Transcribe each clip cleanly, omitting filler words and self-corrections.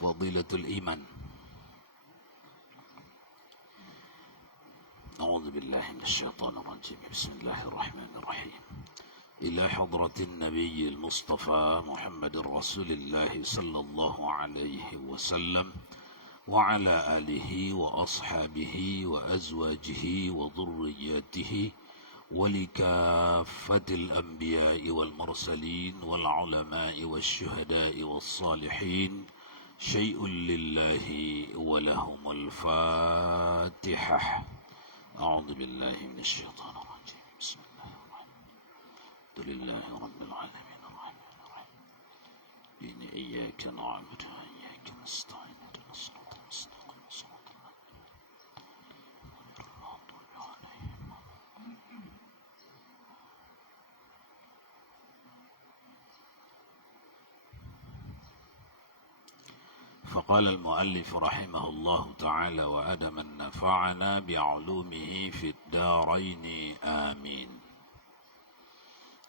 Fadilatul Iman. A'udzu billahi minasyaitonir rajim. Bismillahirrahmanirrahim. Ila hadratin nabiyil Mustafa Muhammadir Rasulillah sallallahu alaihi wasallam wa ala alihi wa ashabihi wa azwajihi wa dhurriyyatihi ولكافة الأنبياء والمرسلين والعلماء والشهداء والصالحين شيء لله ولهم الفاتحة. أعوذ بالله من الشيطان الرجيم. بسم الله الرحمن الرحيم. الحمد لله رب العالمين الرحمن الرحيم. إياك نعبد وإياك نستعين. اهدنا الصراط المستقيم صراط فقال المؤلف رحمه الله تعالى وأدم نفعنا بعلومه في الدارين آمين.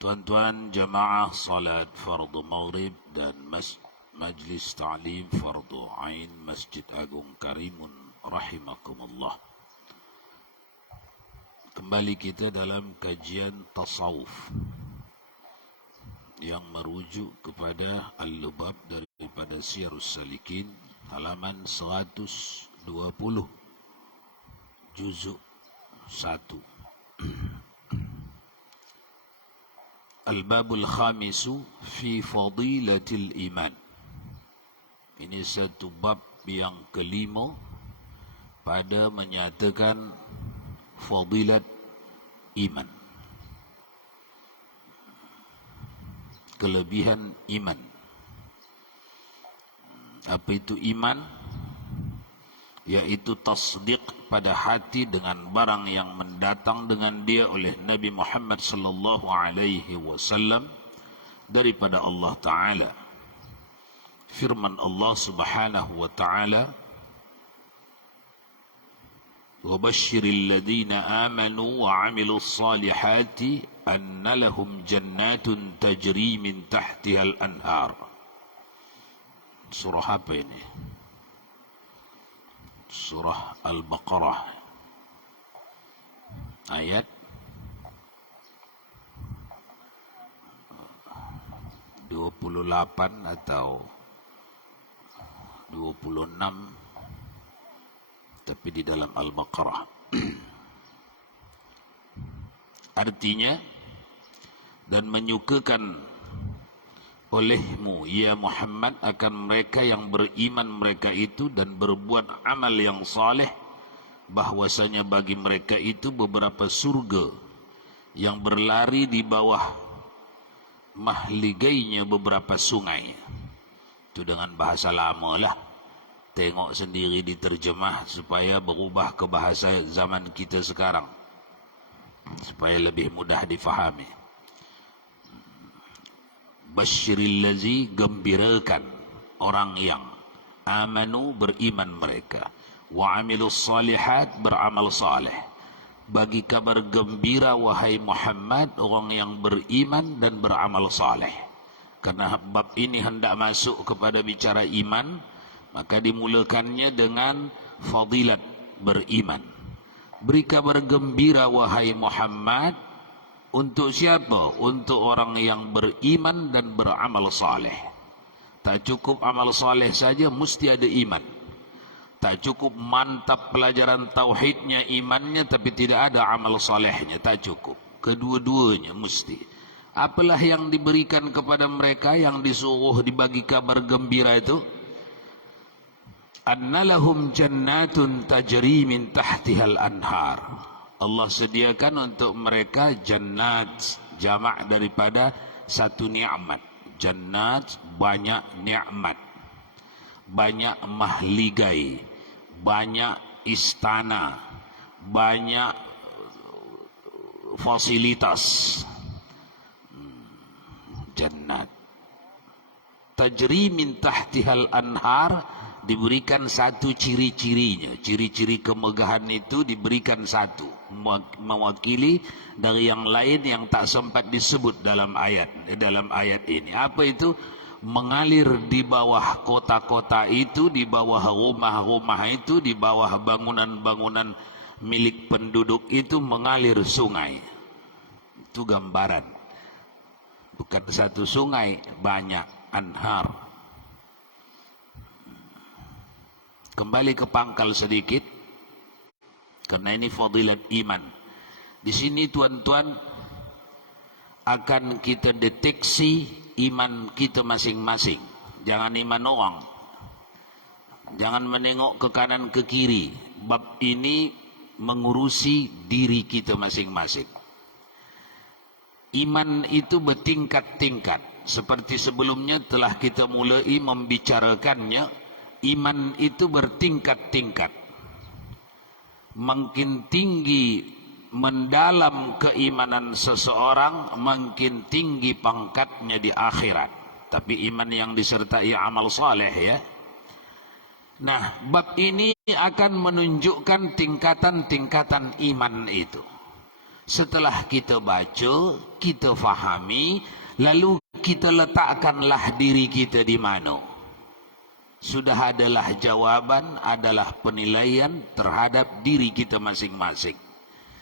Tuan-tuan jamaah salat fardu maghrib dan majlis ta'lim fardu ain Masjid Agung Karimun rahimakumullah. Kembali kita dalam kajian tasawuf yang merujuk kepada Al-Lubab daripada Siyarus Salikin, halaman 120, juzuk 1. Al-Babul Khamisu fi Fadilatil Iman. Ini satu bab yang kelima pada menyatakan fadilat iman, kelebihan iman. Apa itu iman? Yaitu tasdiq pada hati dengan barang yang mendatang dengan dia oleh Nabi Muhammad sallallahu alaihi wasallam daripada Allah Ta'ala. Firman Allah Subhanahu wa Ta'ala, وَبَشِّرِ الَّذِينَ آمَنُوا وَعَمِلُوا الصَّالِحَاتِ أَنَّ لَهُمْ جَنَّاتٌ تَجْرِي مِنْ تَحْتِهَا الْأَنْهَارُ. Surah apa ini? Surah Al-Baqarah, ayat 28 atau 26, tapi di dalam Al-Baqarah. Artinya, dan menyukakan olehmu ya Muhammad akan mereka yang beriman mereka itu dan berbuat amal yang saleh, bahwasanya bagi mereka itu beberapa surga yang berlari di bawah mahligainya beberapa sungai. Itu dengan bahasa lama lah, tengok sendiri diterjemah supaya berubah ke bahasa zaman kita sekarang, supaya lebih mudah difahami. Basyiril lazi, gembirakan orang yang amanu, beriman mereka, wa amilus salihat, beramal saleh. Bagi kabar gembira wahai Muhammad orang yang beriman dan beramal saleh. Karena bab ini hendak masuk kepada bicara iman, maka dimulakannya dengan fadilat beriman. Beri kabar gembira wahai Muhammad. Untuk siapa? Untuk orang yang beriman dan beramal saleh. Tak cukup amal saleh saja, mesti ada iman. Tak cukup mantap pelajaran tauhidnya, imannya, tapi tidak ada amal salehnya. Tak cukup. Kedua-duanya mesti. Apalah yang diberikan kepada mereka yang disuruh dibagi kabar gembira itu? Annalahum jannatun tajri min tahtihal anhar. Allah sediakan untuk mereka jannat, jamak daripada satu nikmat. Jannat, banyak nikmat, banyak mahligai, banyak istana, banyak fasilitas. Jannat tajri min tahtihal anhar, diberikan satu ciri-cirinya. Ciri-ciri kemegahan itu diberikan satu, mewakili dari yang lain yang tak sempat disebut dalam ayat ini. Apa itu? mengalir di bawah kota-kota itu, di bawah rumah-rumah itu, di bawah bangunan-bangunan milik penduduk itu mengalir sungai. Itu gambaran. Bukan satu sungai, banyak anhar. Kembali ke pangkal sedikit, karena ini fadilat iman. Di sini tuan-tuan akan kita deteksi iman kita masing-masing. Jangan iman orang. Jangan menengok ke kanan ke kiri. Bab ini mengurusi diri kita masing-masing. Iman itu bertingkat-tingkat. Seperti sebelumnya telah kita mulai membicarakannya. Iman itu bertingkat-tingkat. Makin tinggi mendalam keimanan seseorang, makin tinggi pangkatnya di akhirat. Tapi iman yang disertai amal saleh ya. Nah, bab ini akan menunjukkan tingkatan-tingkatan iman itu. Setelah kita baca, kita fahami, lalu kita letakkanlah diri kita di mana. Sudah adalah jawaban, adalah penilaian terhadap diri kita masing-masing.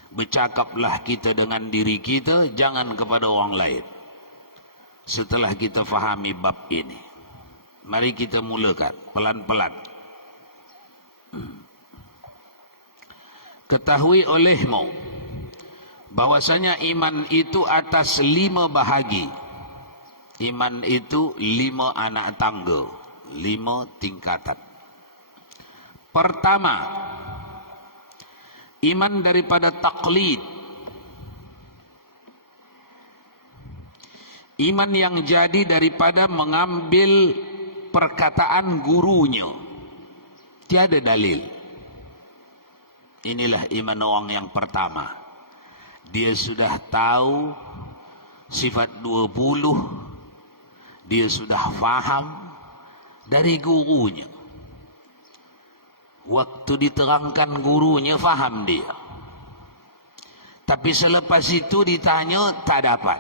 Bercakaplah kita dengan diri kita, jangan kepada orang lain. Setelah kita fahami bab ini, mari kita mulakan pelan-pelan. Ketahui olehmu bahwasanya iman itu atas 5 bahagi. Iman itu 5 anak tangga, 5 tingkatan. Pertama, iman daripada taklid. Iman yang jadi daripada mengambil perkataan gurunya. Tiada dalil. Inilah iman orang yang pertama. Dia sudah tahu sifat 20. Dia sudah faham dari gurunya. Waktu diterangkan gurunya faham dia. Tapi selepas itu ditanya tak dapat.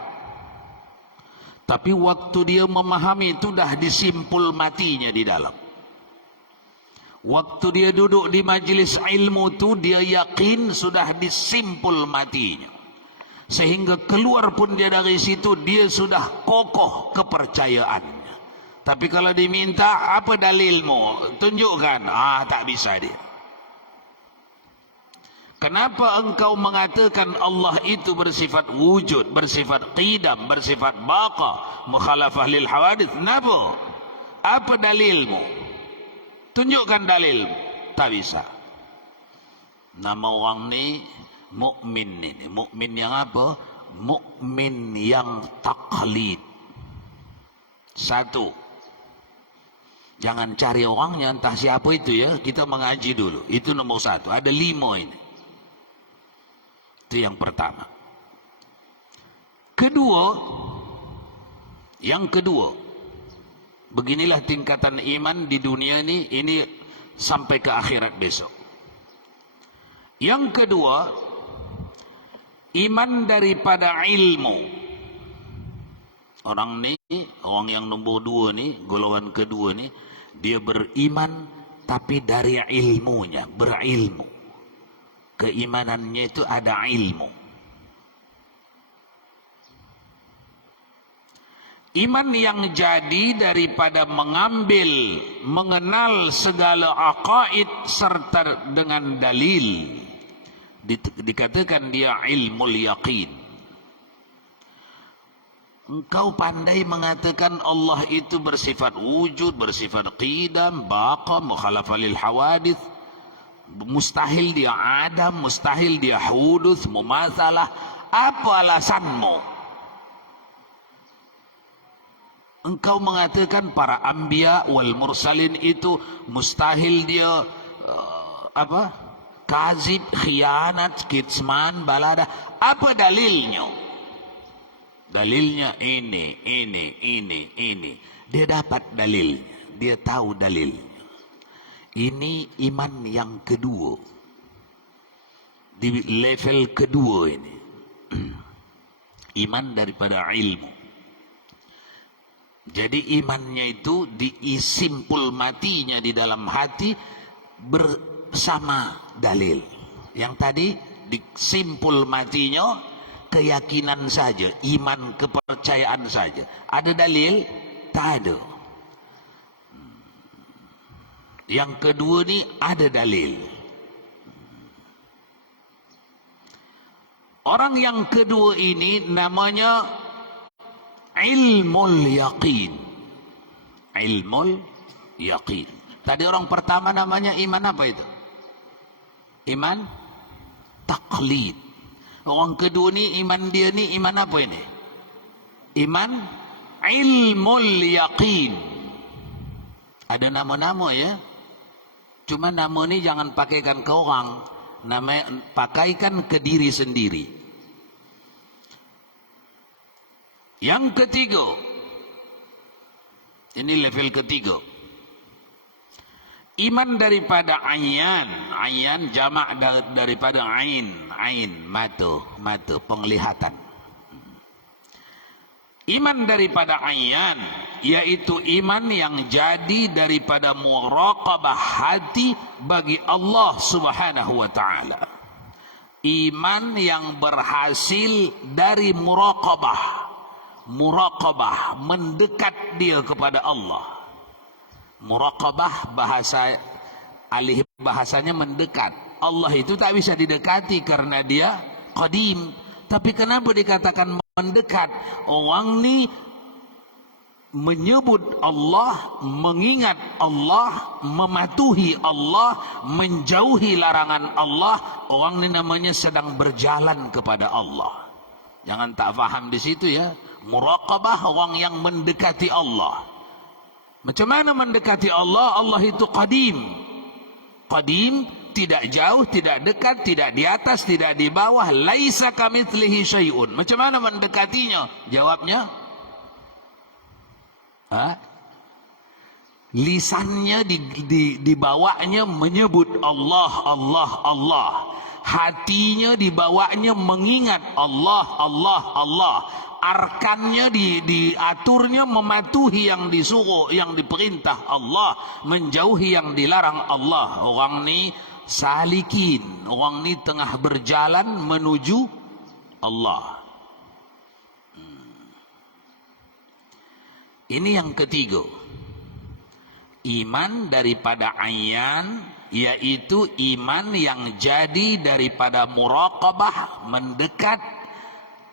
Tapi waktu dia memahami itu dah disimpul matinya di dalam. Waktu dia duduk di majlis ilmu itu dia yakin sudah disimpul matinya. Sehingga keluar pun dia dari situ dia sudah kokoh kepercayaannya. Tapi kalau diminta apa dalilmu? Tunjukkan. Tak bisa dia. Kenapa engkau mengatakan Allah itu bersifat wujud, bersifat qidam, bersifat baqa, mukhalafah lil hawadith? Kenapa? Apa dalilmu? Tunjukkan dalilmu. Tak bisa. Nama orang ni mukmin ini. Mukmin yang apa? Mukmin yang taklid. 1. Jangan cari orangnya entah siapa itu ya. Kita mengaji dulu. Itu nomor 1. Ada 5 ini. Itu yang pertama. Yang kedua, beginilah tingkatan iman di dunia ini sampai ke akhirat besok. Yang kedua, iman daripada ilmu. Orang yang nombor 2 ni, golongan kedua ni, dia beriman tapi dari ilmunya, berilmu. Keimanannya itu ada ilmu. Iman yang jadi daripada mengenal segala aqaid serta dengan dalil. Dikatakan dia ilmul yaqin. Engkau pandai mengatakan Allah itu bersifat wujud, bersifat qidam, baqa, mukhalafah lil hawadith. Mustahil dia adam, mustahil dia huduth, mumatsalah. Apa alasanmu? Engkau mengatakan para anbiya wal mursalin itu mustahil dia kazib, khianat, kitsman, balada. Apa dalilnya? Dalilnya ini. Dia dapat dalilnya. Dia tahu dalilnya. Ini iman yang kedua. Di level kedua ini. Iman daripada ilmu. Jadi imannya itu diisimpul matinya di dalam hati bersama dalil. Yang tadi disimpul matinya keyakinan saja, iman kepercayaan saja. Ada dalil? Tak ada. Yang kedua ni ada dalil. Orang yang kedua ini namanya ilmul yaqin. Ilmul yaqin. Tadi orang pertama namanya iman apa itu? Iman taklid. Orang kedua ni iman dia ni iman apa ini? Iman ilmul yaqin. Ada nama-nama ya. Cuma nama ni jangan pakaikan ke orang. Nama pakaikan ke diri sendiri. Yang ketiga. Ini level ketiga. Iman daripada ayan. Ayan jamak daripada ain. Ain, mata, penglihatan. Iman daripada ayan, yaitu iman yang jadi daripada muraqabah hati bagi Allah Subhanahu wa ta'ala. Iman yang berhasil dari muraqabah. Muraqabah, mendekat dia kepada Allah. Muraqabah bahasa alih bahasanya mendekat. Allah itu tak bisa didekati karena dia qadim. Tapi kenapa dikatakan mendekat? Orang ni menyebut Allah, mengingat Allah, mematuhi Allah, menjauhi larangan Allah. Orang ni namanya sedang berjalan kepada Allah. Jangan tak faham di situ ya. Muraqabah orang yang mendekati Allah. Macam mana mendekati Allah? Allah itu qadim. Qadim, tidak jauh, tidak dekat, tidak di atas, tidak di bawah. Laisa kamitslihi syai'un. Macam mana mendekatinya? Jawabnya? Lisannya dibawanya menyebut Allah, Allah, Allah. Hatinya dibawanya mengingat Allah, Allah, Allah. Arkannya diaturnya mematuhi yang disuruh, yang diperintah Allah, menjauhi yang dilarang Allah. Orang ni salikin, orang ni tengah berjalan menuju Allah. Ini yang ketiga. Iman daripada ayan, yaitu iman yang jadi daripada muraqabah, mendekat,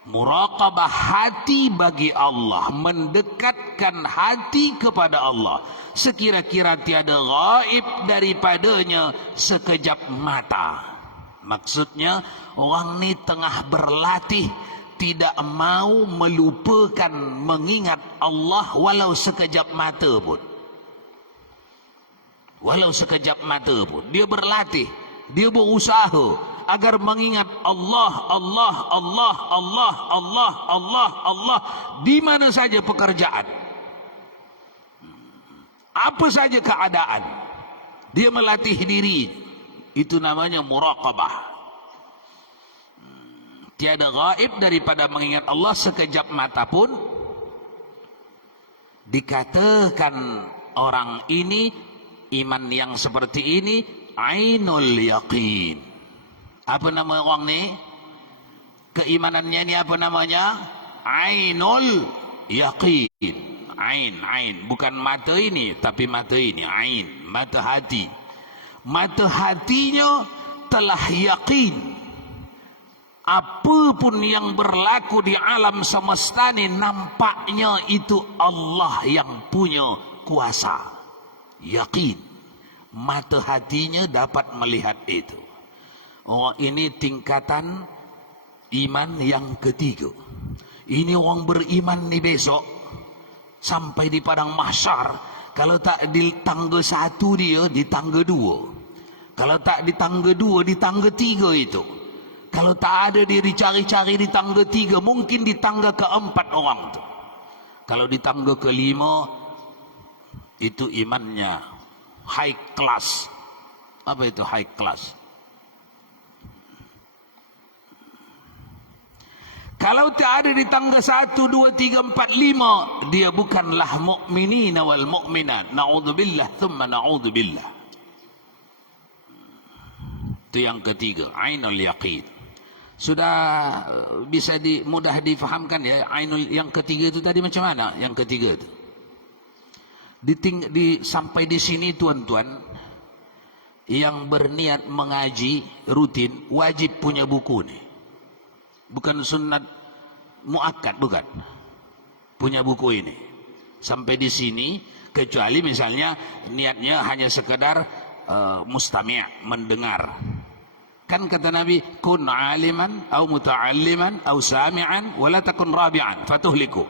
muraqabah hati bagi Allah, mendekatkan hati kepada Allah. Sekira-kira tiada gaib daripadanya sekejap mata. Maksudnya orang ni tengah berlatih, tidak mau melupakan mengingat Allah walau sekejap mata pun. Walau sekejap mata pun. Dia berlatih, dia berusaha agar mengingat Allah, Allah, Allah, Allah, Allah, Allah, Allah di mana saja pekerjaan, apa saja keadaan, dia melatih diri. Itu namanya muraqabah. Tiada gaib daripada mengingat Allah sekejap mata pun. Dikatakan orang ini, iman yang seperti ini, ainul yaqin. Apa nama orang ni? Keimanannya ni apa namanya? Ainul yaqin. Ain, bukan mata ini, tapi mata ini, ain, mata hati. Mata hatinya telah yakin. Apapun yang berlaku di alam semesta ini, nampaknya itu Allah yang punya kuasa. Yakin. Mata hatinya dapat melihat itu. Oh, ini tingkatan iman yang ketiga. Ini orang beriman ni besok sampai di padang mahsyar. Kalau tak di tangga 1 dia, di tangga 2. Kalau tak di tangga 2, di tangga 3 itu. Kalau tak ada dia dicari-cari di tangga 3, mungkin di tangga ke-4 orang tu. Kalau di tangga ke-5, itu imannya high class. Apa itu high class? Kalau tak ada di tangga 1, 2, 3, 4, 5, dia bukanlah mu'minina wal mu'minat. Na'udzubillah thumma na'udzubillah. Itu yang ketiga, ainul yaqin. Sudah bisa mudah difahamkan ya, ainul yang ketiga itu tadi macam mana? Yang ketiga itu. Sampai di sini tuan-tuan, yang berniat mengaji rutin wajib punya buku nih. Bukan sunat muakkad, bukan. Punya buku ini. Sampai di sini, kecuali misalnya niatnya hanya sekedar mustami', mendengar. Kan kata Nabi, kun aliman au muta'alliman au sami'an wala takun rabi'an fatuhliku.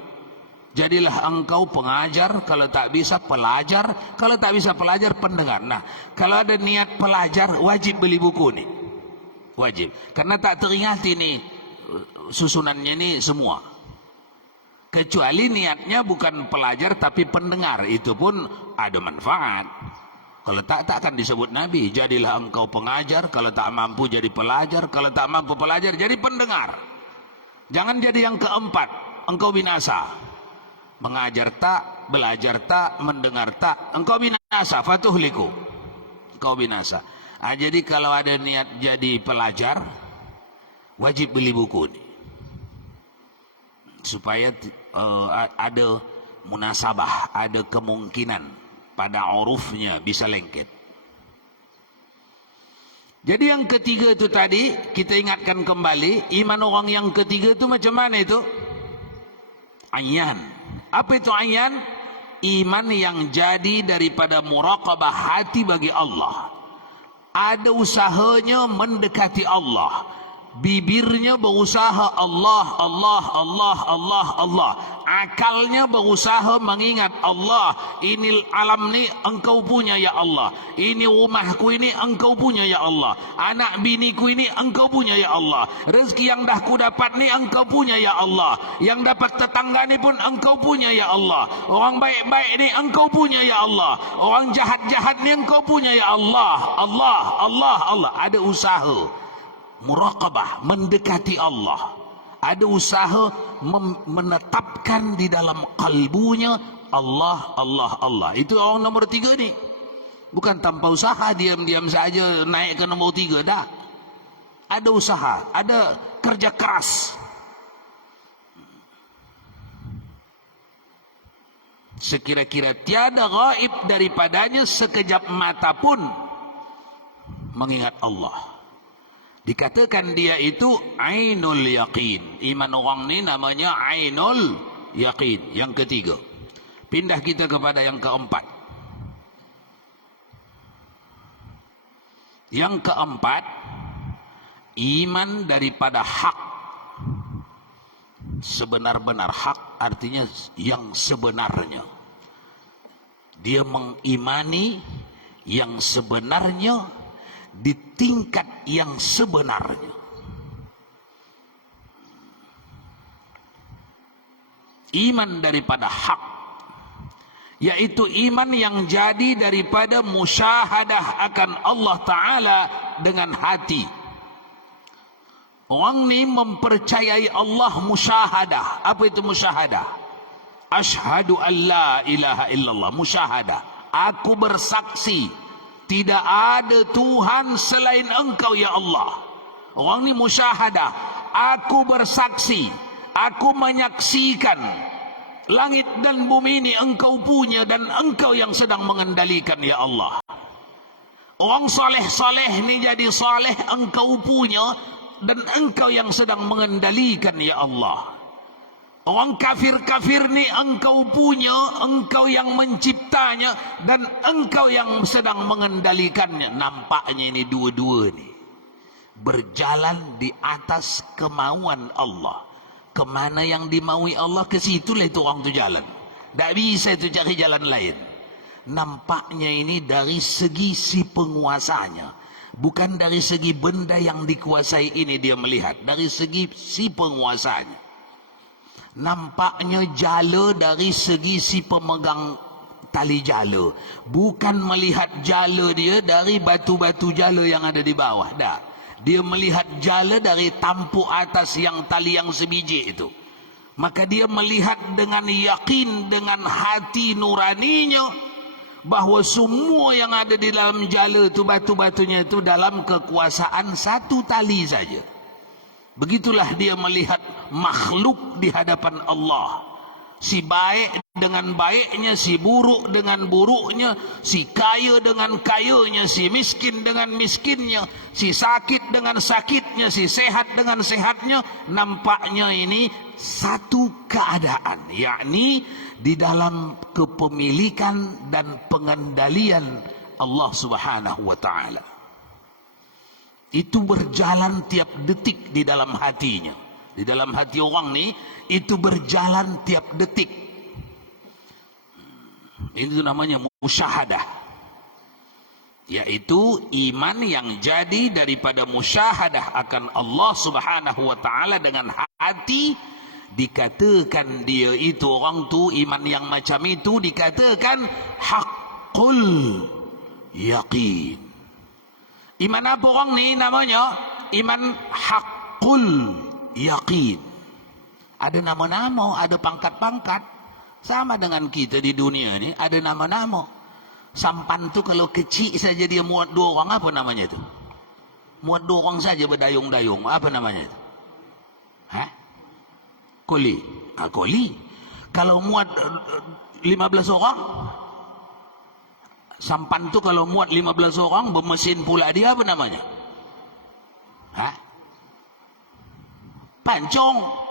Jadilah engkau pengajar, kalau tak bisa pelajar, kalau tak bisa pelajar pendengar. Nah, kalau ada niat pelajar wajib beli buku nih. Wajib. Karena tak teringat ini susunannya ini semua, kecuali niatnya bukan pelajar tapi pendengar, itu pun ada manfaat. Kalau tak akan disebut Nabi, jadilah engkau pengajar, kalau tak mampu jadi pelajar, kalau tak mampu pelajar jadi pendengar. Jangan jadi yang keempat, engkau binasa. Mengajar tak, belajar tak, mendengar tak, engkau binasa, fatuhliku, engkau binasa. Jadi kalau ada niat jadi pelajar, wajib beli buku ini, supaya ada munasabah, ada kemungkinan pada urufnya bisa lengket. Jadi yang ketiga itu tadi kita ingatkan kembali, iman orang yang ketiga itu macam mana itu? Ayan. Apa itu ayan? Iman yang jadi daripada muraqabah hati bagi Allah. Ada usahanya mendekati Allah. Bibirnya berusaha Allah, Allah, Allah, Allah, Allah. Akalnya berusaha mengingat Allah. Ini alam ni engkau punya ya Allah. Ini rumahku ini engkau punya ya Allah. Anak biniku ini engkau punya ya Allah. Rezeki yang dah ku dapat ni engkau punya ya Allah. Yang dapat tetangga ni pun engkau punya ya Allah. Orang baik-baik ni engkau punya ya Allah. Orang jahat-jahat ni engkau punya ya Allah. Allah, Allah, Allah. Ada usaha muraqabah, mendekati Allah. Ada usaha menetapkan di dalam kalbunya Allah, Allah, Allah. Itu orang nomor 3 ni. Bukan tanpa usaha, diam-diam saja naik ke nomor 3, dah. Ada usaha, ada kerja keras. Sekira-kira tiada gaib daripadanya sekejap mata pun mengingat Allah. Dikatakan dia itu ainul yaqin. Iman orang ni namanya ainul yaqin. Yang ketiga. Pindah kita kepada yang keempat. Yang keempat, iman daripada hak. Sebenar-benar hak artinya yang sebenarnya. Dia mengimani yang sebenarnya di tingkat yang sebenarnya. Iman daripada hak, yaitu iman yang jadi daripada musyahadah akan Allah Ta'ala dengan hati. Orang ni mempercayai Allah musyahadah. Apa itu musyahadah? Ashhadu an la ilaha illallah. Musyahadah, aku bersaksi tidak ada Tuhan selain engkau ya Allah. Orang ni musyahadah, aku bersaksi, aku menyaksikan langit dan bumi ini engkau punya dan engkau yang sedang mengendalikan ya Allah. Orang saleh-saleh ni jadi saleh engkau punya dan engkau yang sedang mengendalikan ya Allah. Orang kafir-kafir ni engkau punya, engkau yang menciptanya dan engkau yang sedang mengendalikannya. Nampaknya ini dua-dua ni berjalan di atas kemauan Allah. Kemana yang dimaui Allah, ke situlah itu orang tu jalan. Tak bisa itu cari jalan lain. Nampaknya ini dari segi si penguasanya, bukan dari segi benda yang dikuasai ini dia melihat, dari segi si penguasanya. Nampaknya jala dari segi si pemegang tali jala, bukan melihat jala dia dari batu-batu jala yang ada di bawah. Dah, Dia melihat jala dari tampuk atas yang tali yang sebiji itu. Maka dia melihat dengan yakin, dengan hati nuraninya, bahawa semua yang ada di dalam jala itu, batu-batunya itu dalam kekuasaan satu tali saja. Begitulah dia melihat makhluk di hadapan Allah. Si baik dengan baiknya, si buruk dengan buruknya, si kaya dengan kayanya, si miskin dengan miskinnya, si sakit dengan sakitnya, si sehat dengan sehatnya. Nampaknya ini satu keadaan, yakni di dalam kepemilikan dan pengendalian Allah Subhanahu wa ta'ala. Itu berjalan tiap detik di dalam hatinya. Di dalam hati orang ni, itu berjalan tiap detik. Itu namanya musyahadah. Yaitu iman yang jadi daripada musyahadah akan Allah Subhanahu wa ta'ala dengan hati. Dikatakan dia itu, orang tu iman yang macam itu dikatakan haqqul yaqin. Iman apa orang ni namanya? Iman haqqul yaqin. Ada nama-nama, ada pangkat-pangkat. Sama dengan kita di dunia ni, ada nama-nama. Sampan tu kalau kecil saja dia muat 2 orang, apa namanya tu? Muat 2 orang saja berdayung-dayung, apa namanya tu? Koli. Koli. Kalau muat 15 orang, sampan tu kalau muat 15 orang, bermesin pula dia, apa namanya? Pancong.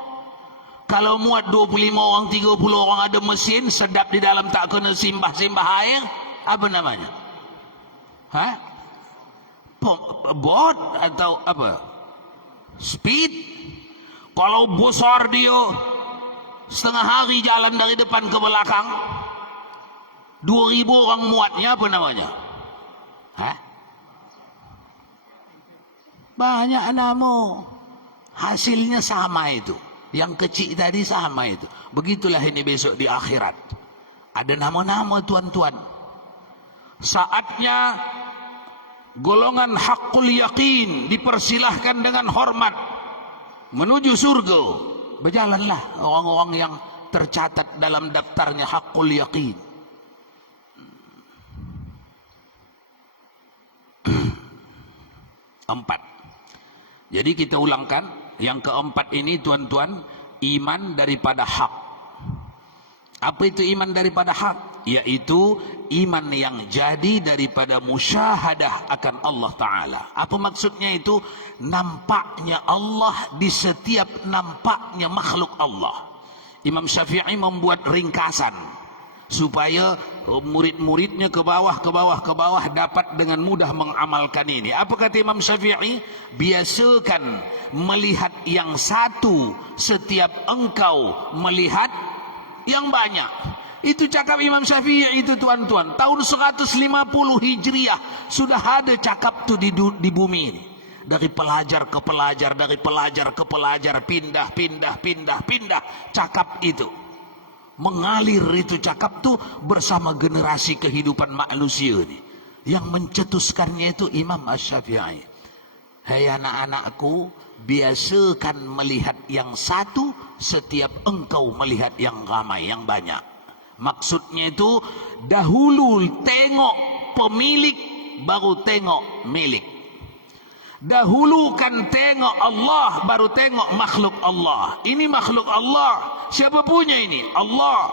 Kalau muat 25 orang, 30 orang, ada mesin, sedap di dalam, tak kena simbah-simbah air, apa namanya? Bot atau apa? Speed. Kalau besar dia, setengah hari jalan dari depan ke belakang, 2.000 orang muatnya, apa namanya? Banyak nama. Hasilnya sama itu. Yang kecil tadi sama itu. Begitulah ini besok di akhirat. Ada nama-nama tuan-tuan. Saatnya golongan haqqul yaqin dipersilahkan dengan hormat menuju surga. Berjalanlah orang-orang yang tercatat dalam daftarnya haqqul yaqin. Empat. Jadi kita ulangkan. Yang keempat ini tuan-tuan, iman daripada hak. Apa itu iman daripada hak? Yaitu iman yang jadi daripada musyahadah akan Allah Ta'ala. Apa maksudnya itu? Nampaknya Allah di setiap nampaknya makhluk Allah. Imam Syafi'i membuat ringkasan supaya murid-muridnya ke bawah dapat dengan mudah mengamalkan ini. Apa kata Imam Syafi'i? Biasakan melihat yang satu setiap engkau melihat yang banyak. Itu cakap Imam Syafi'i itu tuan-tuan. Tahun 150 Hijriah sudah ada cakap tu di bumi ini. Dari pelajar ke pelajar, dari pelajar ke pelajar, pindah. Cakap itu mengalir, itu cakap tu bersama generasi kehidupan manusia ni. Yang mencetuskannya itu Imam Asy-Syafi'i. Hai anak-anakku, biasakan melihat yang satu setiap engkau melihat yang ramai, yang banyak. Maksudnya itu dahulu tengok pemilik, baru tengok milik. Dahulukan tengok Allah, baru tengok makhluk Allah. Ini makhluk Allah. Siapa punya ini? Allah.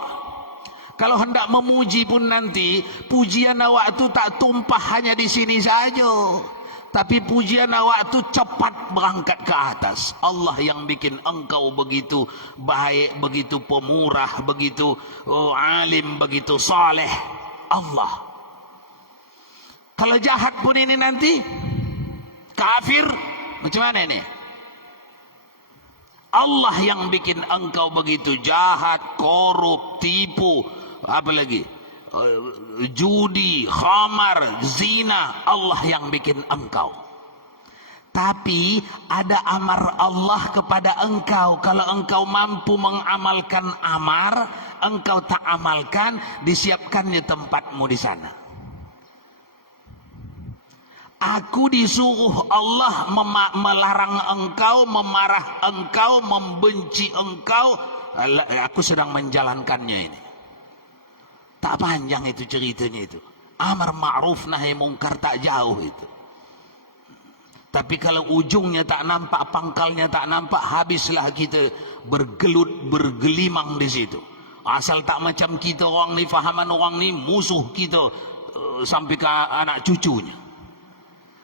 Kalau hendak memuji pun nanti, pujian awak tu tak tumpah hanya di sini saja. Tapi pujian awak tu cepat berangkat ke atas. Allah yang bikin engkau begitu baik, begitu pemurah, begitu alim, begitu saleh. Allah. Kalau jahat pun ini nanti, kafir, macam mana ini? Allah yang bikin engkau begitu jahat, korup, tipu, apa lagi? Judi, khamar, zina. Allah yang bikin engkau. Tapi ada amar Allah kepada engkau. Kalau engkau mampu mengamalkan amar, engkau tak amalkan, disiapkannya tempatmu di sana. Aku disuruh Allah melarang engkau, memarah engkau, membenci engkau. Aku sedang menjalankannya ini. Tak panjang itu ceritanya itu. Amar ma'ruf nahi mungkar tak jauh itu. Tapi kalau ujungnya tak nampak, pangkalnya tak nampak, habislah kita bergelut, bergelimang di situ. Asal tak macam kita orang ni, fahaman orang ni, musuh kita sampai ke anak cucunya.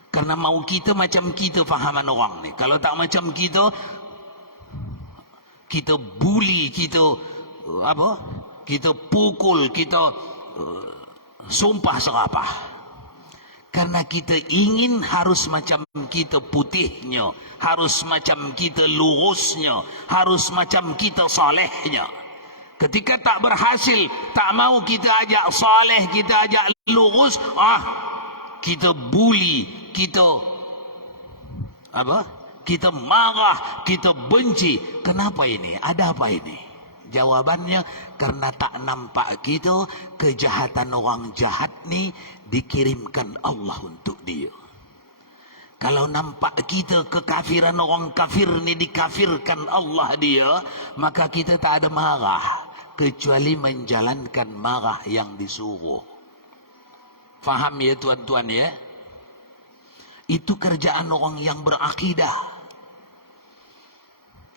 Karena mau kita macam kita fahaman orang ni. Kalau tak macam kita bully, kita kita pukul, kita sumpah serapah. Karena kita ingin harus macam kita putihnya, harus macam kita lurusnya, harus macam kita salehnya. Ketika tak berhasil, tak mau kita ajak saleh, kita ajak lurus, kita bully, kita kita marah, kita benci. Kenapa ini? Ada apa ini? Jawabannya karena tak nampak kita kejahatan orang jahat ni dikirimkan Allah untuk dia. Kalau nampak kita kekafiran orang kafir ni dikafirkan Allah dia, maka kita tak ada marah kecuali menjalankan marah yang disuruh. Faham ya tuan-tuan ya? Itu kerjaan orang yang berakidah.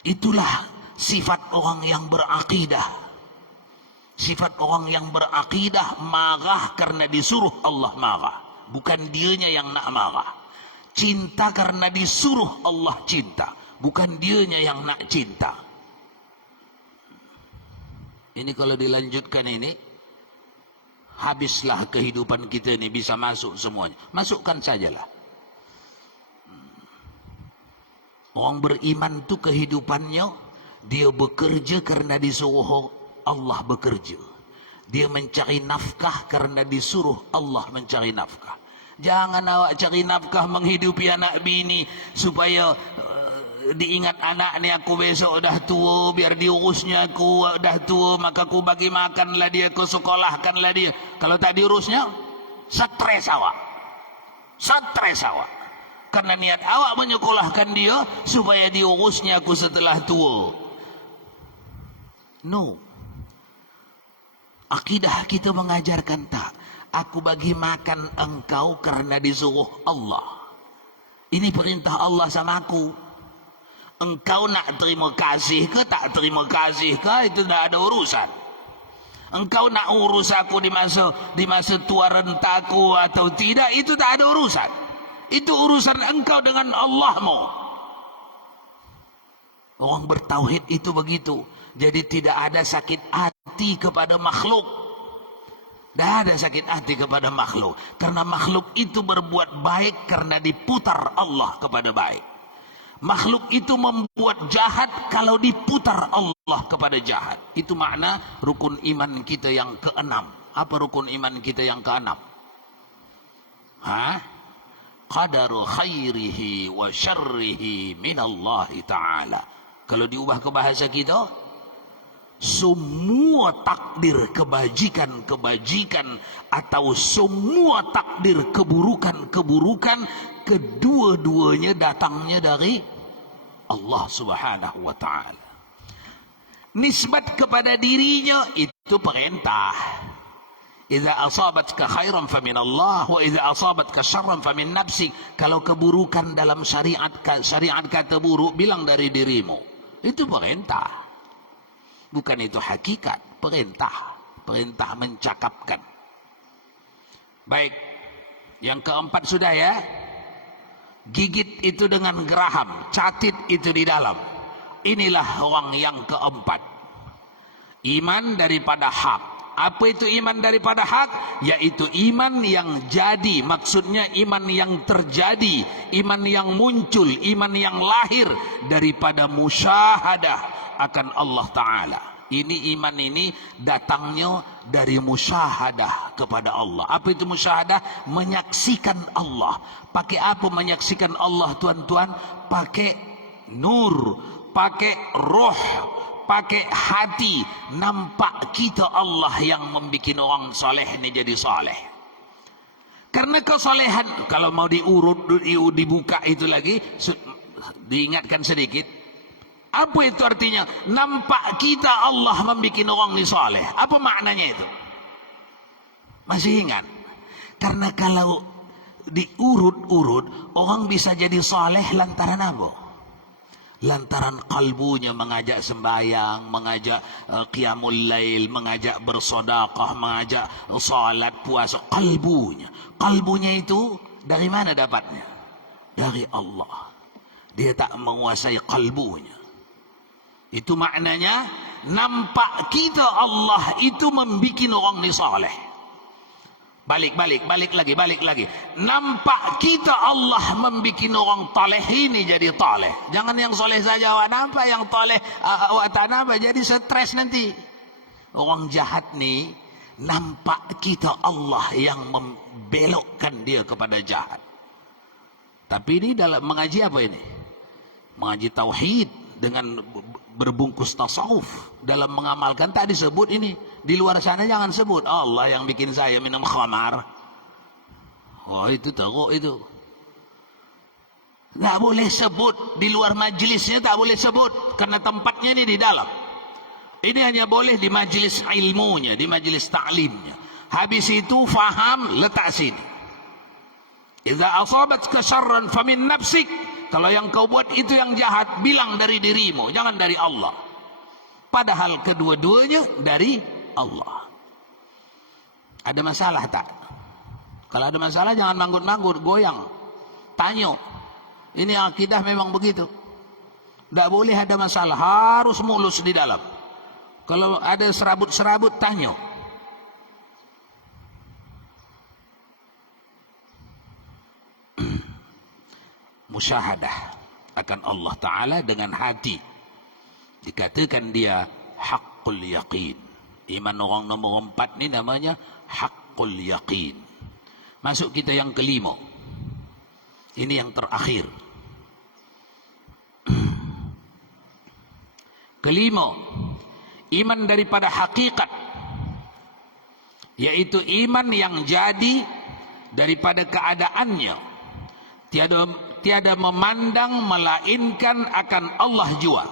Itulah sifat orang yang berakidah. Sifat orang yang berakidah marah karena disuruh Allah marah. Bukan dianya yang nak marah. Cinta karena disuruh Allah cinta. Bukan dianya yang nak cinta. Ini kalau dilanjutkan ini, habislah kehidupan kita ini, bisa masuk semuanya. Masukkan sajalah. Orang beriman itu kehidupannya, dia bekerja karena disuruh Allah bekerja. Dia mencari nafkah karena disuruh Allah mencari nafkah. Jangan awak cari nafkah menghidupi anak bini supaya diingat anak ni aku besok dah tua, biar diurusnya aku dah tua, maka aku bagi makanlah dia, aku sekolahkanlah dia. Kalau tak diurusnya, stres awak. Stres awak. Karena niat awak menyekolahkan dia supaya diurusnya aku setelah tua. No. Akidah kita mengajarkan tak. Aku bagi makan engkau karena disuruh Allah. Ini perintah Allah sama aku. Engkau nak terima kasih ke tak terima kasih ke, itu tak ada urusan. Engkau nak urus aku di masa tua rentaku atau tidak, itu tak ada urusan. Itu urusan engkau dengan Allahmu. Orang bertauhid itu begitu. Jadi tidak ada sakit hati kepada makhluk. Tidak ada sakit hati kepada makhluk. Karena makhluk itu berbuat baik karena diputar Allah kepada baik. Makhluk itu membuat jahat kalau diputar Allah kepada jahat. Itu makna rukun iman kita yang keenam. Apa rukun iman kita yang keenam? Qadaru khairihi wa syarrihi minallahi ta'ala. Kalau diubah ke bahasa kita, semua takdir kebajikan-kebajikan atau semua takdir keburukan-keburukan, kedua-duanya datangnya dari Allah Subhanahu wa ta'ala. Nisbat kepada dirinya itu perintah. Idza asabatka khairan famin Allah wa idza asabatka syarran famin nafsik. Kalau keburukan dalam syariat kata buruk, bilang dari dirimu. Itu perintah. Bukan itu hakikat, perintah. Perintah mencakapkan. Baik. Yang keempat sudah ya. Gigit itu dengan geraham, catit itu di dalam. Inilah orang yang keempat. Iman daripada hak. Apa itu iman daripada hak? Yaitu iman yang jadi. Maksudnya iman yang terjadi, iman yang muncul, iman yang lahir daripada musyahadah akan Allah Ta'ala. Ini iman ini datangnya dari musyahadah kepada Allah. Apa itu musyahadah? Menyaksikan Allah. Pakai apa menyaksikan Allah tuan-tuan? Pakai nur, pakai roh, pakai hati. Nampak kita Allah yang membuat orang saleh ini jadi saleh. Karena kesolehan, kalau mau diurut, dibuka itu lagi, diingatkan sedikit. Apa itu artinya? Nampak kita Allah membuat orang ni soleh. Apa maknanya itu? Masih ingat? Karena kalau diurut-urut, orang bisa jadi soleh lantaran apa? Lantaran kalbunya mengajak sembahyang, mengajak qiyamul lail, mengajak bersodaqah, mengajak salat, puasa. Kalbunya itu dari mana dapatnya? Dari Allah. Dia tak menguasai kalbunya. Itu maknanya nampak kita Allah itu membuat orang ni saleh. Balik lagi. Nampak kita Allah membuat orang taleh ini jadi taleh. Jangan yang soleh saja awak nampak, yang taleh awak tak nampak, jadi stres nanti. Orang jahat ni nampak kita Allah yang membelokkan dia kepada jahat. Tapi ini dalam mengaji apa ini? Mengaji tauhid dengan berbungkus tasawuf. Dalam mengamalkan tak disebut ini. Di luar sana jangan sebut Allah yang bikin saya minum khamar. Oh itu teruk itu. Tak boleh sebut. Di luar majlisnya tak boleh sebut. Karena tempatnya ini di dalam. Ini hanya boleh di majlis ilmunya, di majlis ta'limnya. Habis itu faham, letak sini. Idza asabatka syarran famin nafsik. Kalau yang kau buat itu yang jahat, bilang dari dirimu, jangan dari Allah. Padahal kedua-duanya dari Allah. Ada masalah tak? Kalau ada masalah jangan manggut-manggut, goyang, tanya. Ini akidah memang begitu. Tak boleh ada masalah, harus mulus di dalam. Kalau ada serabut-serabut, tanya. Musyahadah akan Allah Ta'ala dengan hati. Dikatakan dia haqqul yaqin. Iman orang nomor 4 ni namanya haqqul yaqin. Masuk kita yang kelima. Ini yang terakhir. Kelima, iman daripada hakikat, yaitu iman yang jadi daripada keadaannya. Tiada memandang melainkan akan Allah jua.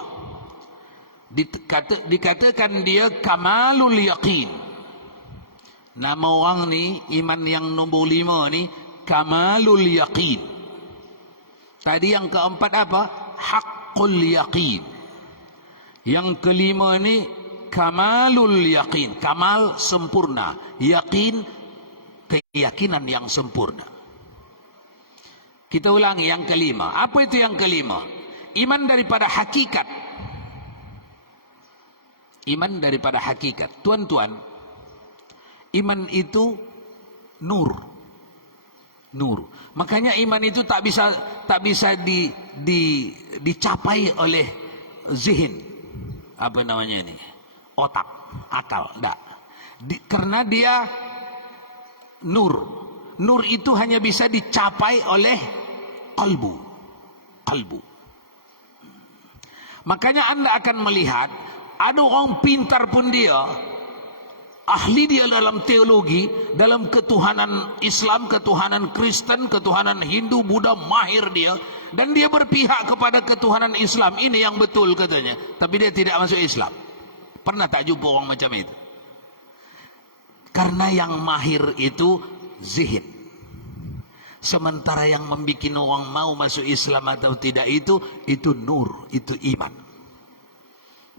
Dikatakan dia kamalul yaqin. Nama orang ni, iman yang nombor 5 ni, kamalul yaqin. Tadi yang keempat apa? Haqqul yaqin. Yang kelima ni kamalul yaqin. Kamal sempurna, yaqin keyakinan yang sempurna. Kita ulangi yang kelima. Apa itu yang kelima? Iman daripada hakikat. Iman daripada hakikat. Tuan-tuan, iman itu nur. Nur. Makanya iman itu tak bisa dicapai oleh zihin. Apa namanya ini? Otak, akal, tak. Karena dia nur. Nur itu hanya bisa dicapai oleh kalbu. Makanya anda akan melihat ada orang pintar pun dia, ahli dia dalam teologi, dalam ketuhanan Islam, ketuhanan Kristen, ketuhanan Hindu, Buddha, mahir dia, dan dia berpihak kepada ketuhanan Islam. Ini yang betul katanya, tapi dia tidak masuk Islam. Pernah tak jumpa orang macam itu? Karena yang mahir itu zihin. Sementara yang membuat orang mau masuk Islam atau tidak itu nur, itu iman.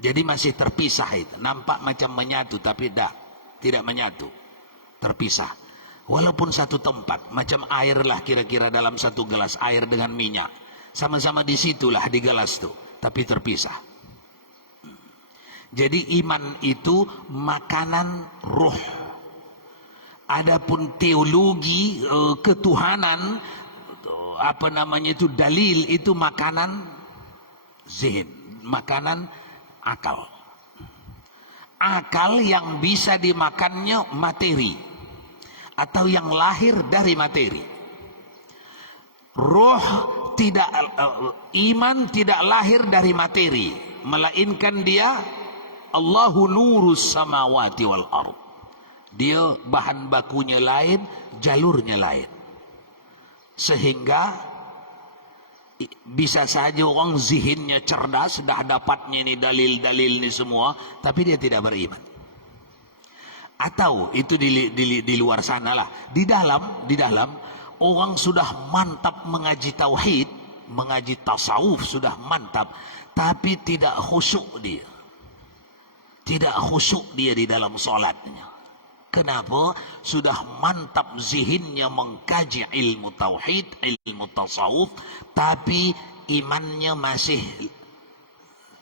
Jadi masih terpisah itu. Nampak macam menyatu tapi tidak menyatu. Terpisah. Walaupun satu tempat, macam air lah kira-kira dalam satu gelas air dengan minyak. Sama-sama di situlah di gelas itu, tapi terpisah. Jadi iman itu makanan roh. Adapun teologi ketuhanan, apa namanya itu, dalil, itu makanan zihin, makanan akal. Akal yang bisa dimakannya materi atau yang lahir dari materi. Roh tidak, iman tidak lahir dari materi, melainkan dia Allahu nurus samawati wal ardh. Dia bahan bakunya lain, jalurnya lain. Sehingga bisa saja orang zihinnya cerdas, dah dapatnya ni dalil-dalil ni semua, tapi dia tidak beriman. Atau itu di luar sana lah. Di dalam orang sudah mantap mengaji tauhid, mengaji tasawuf sudah mantap, tapi tidak khusyuk dia. Tidak khusyuk dia di dalam solatnya. Kenapa? Sudah mantap zihinnya mengkaji ilmu tauhid, ilmu tasawuf, tapi imannya masih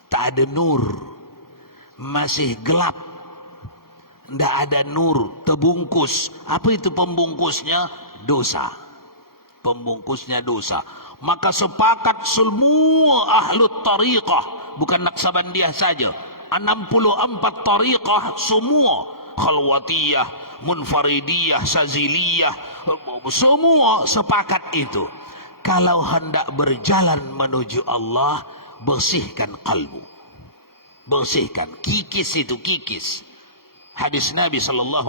tak ada nur, masih gelap, tidak ada nur, terbungkus. Apa itu pembungkusnya? Dosa. Pembungkusnya dosa. Maka sepakat semua ahlu tariqah, bukan Naqsabandiyah saja, 64 tariqah semua, Khalwatiyah, Munfaridiyah, Saziliyah, semua sepakat itu. Kalau hendak berjalan menuju Allah, bersihkan kalbu, bersihkan, kikis itu, kikis. Hadis Nabi SAW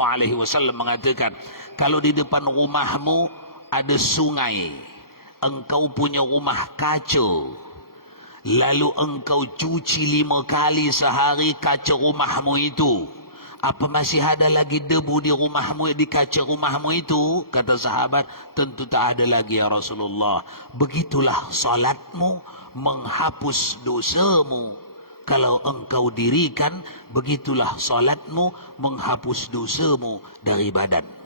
mengatakan, kalau di depan rumahmu ada sungai, engkau punya rumah kaca, lalu engkau cuci 5 kali sehari kaca rumahmu itu, apa masih ada lagi debu di rumahmu, di kaca rumahmu itu? Kata sahabat, tentu tak ada lagi ya Rasulullah. Begitulah salatmu menghapus dosamu. Kalau engkau dirikan, begitulah salatmu menghapus dosamu dari badanmu.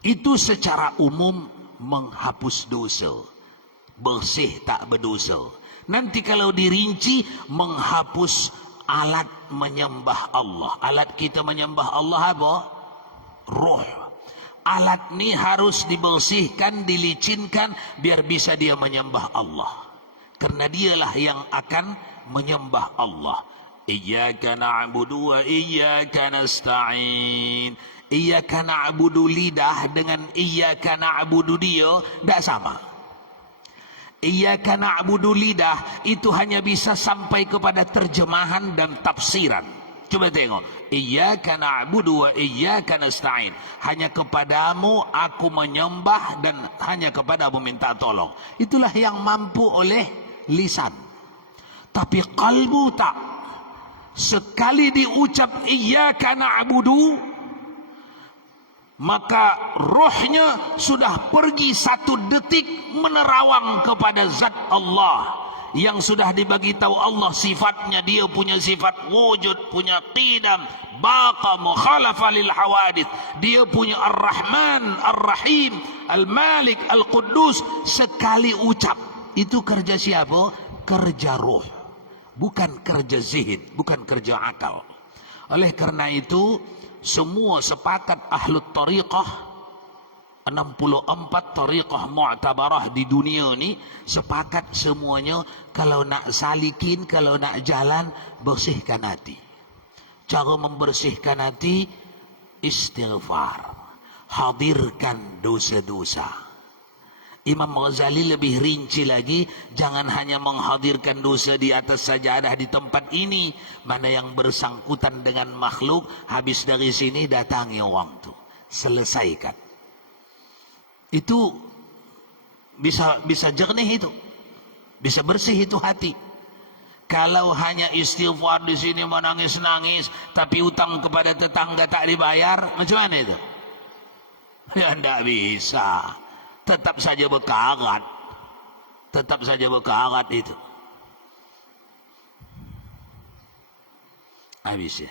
Itu secara umum menghapus dosa, bersih tak berdosa. Nanti kalau dirinci, menghapus alat menyembah Allah. Alat kita menyembah Allah apa? Roh. Alat ni harus dibersihkan, dilicinkan, biar bisa dia menyembah Allah. Karena dialah yang akan menyembah Allah. Iyyaka na'budu wa iyyaka nasta'in. Iyyaka na'budu lidah dengan iyyaka na'budu dia tak sama. Iyyaka na'budu lidah itu hanya bisa sampai kepada terjemahan dan tafsiran. Coba tengok. Iyyaka na'budu wa iyyaka nasta'in. Hanya kepadamu aku menyembah dan hanya kepadamu minta tolong. Itulah yang mampu oleh lisan. Tapi kalbu tak. Sekali diucap iyyaka na'budu, maka rohnya sudah pergi 1 detik menerawang kepada zat Allah yang sudah dibagi tahu Allah sifatnya. Dia punya sifat wujud, punya qidam, baqa, mukhalafa lil hawadith. Dia punya Ar-Rahman, Ar-Rahim, Al-Malik, Al-Quddus. Sekali ucap, itu kerja siapa? Kerja roh, bukan kerja zihin, bukan kerja akal. Oleh karena itu semua sepakat ahlu tariqah, 64 tariqah mu'tabarah di dunia ni, sepakat semuanya kalau nak salikin, kalau nak jalan, bersihkan hati. Cara membersihkan hati, istighfar, hadirkan dosa-dosa. Imam Ghazali lebih rinci lagi, jangan hanya menghadirkan dosa di atas sajadah di tempat ini. Mana yang bersangkutan dengan makhluk, habis dari sini datangi orang tu, selesaikan. Itu bisa jernih itu, bisa bersih itu hati. Kalau hanya istighfar di sini menangis-nangis, tapi utang kepada tetangga tak dibayar, macam mana itu? Ya tidak bisa. Tetap saja berkarat, tetap saja berkarat itu. Habis ya.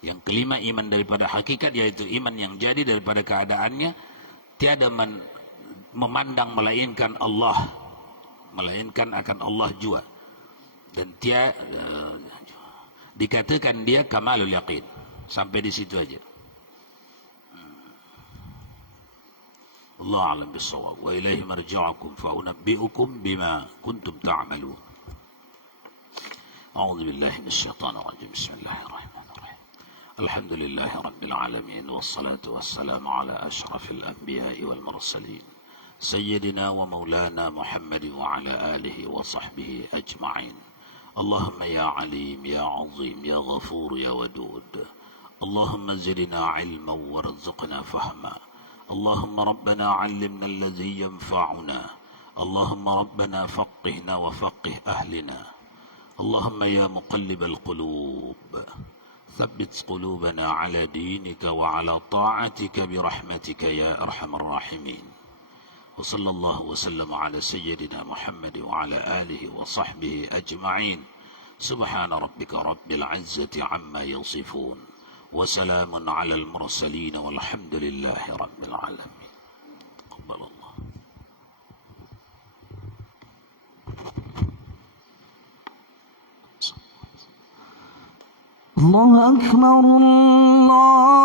Yang kelima, iman daripada hakikat, yaitu iman yang jadi daripada keadaannya, tiada memandang melainkan Allah, melainkan akan Allah jua. Dan dikatakan dia kamalul yaqin. Sampai di situ aja. Allah alam bisawab. Wa ilaihi marja'ukum fa unabbi'ukum bima kuntum ta'malun. A'udzu billahi minasyaitonir rajim. Bismillahirrahmanirrahim. Alhamdulillahi rabbil alamin wassalatu wassalamu ala asyrafil anbiya'i wal mursalin sayyidina wa maulana Muhammad wa ala alihi wa sahbihi ajma'in. اللهم يا عليم يا عظيم يا غفور يا ودود اللهم زدنا علما وارزقنا فهما اللهم ربنا علمنا الذي ينفعنا اللهم ربنا فقهنا وفقه أهلنا اللهم يا مقلب القلوب ثبت قلوبنا على دينك وعلى طاعتك برحمتك يا أرحم الراحمين وصلى الله وسلم على سيدنا محمد وعلى آله وصحبه أجمعين سبحان ربك رب العزة عما يصفون وسلام على المرسلين والحمد لله رب العالمين. قبل الله. الله أكبر الله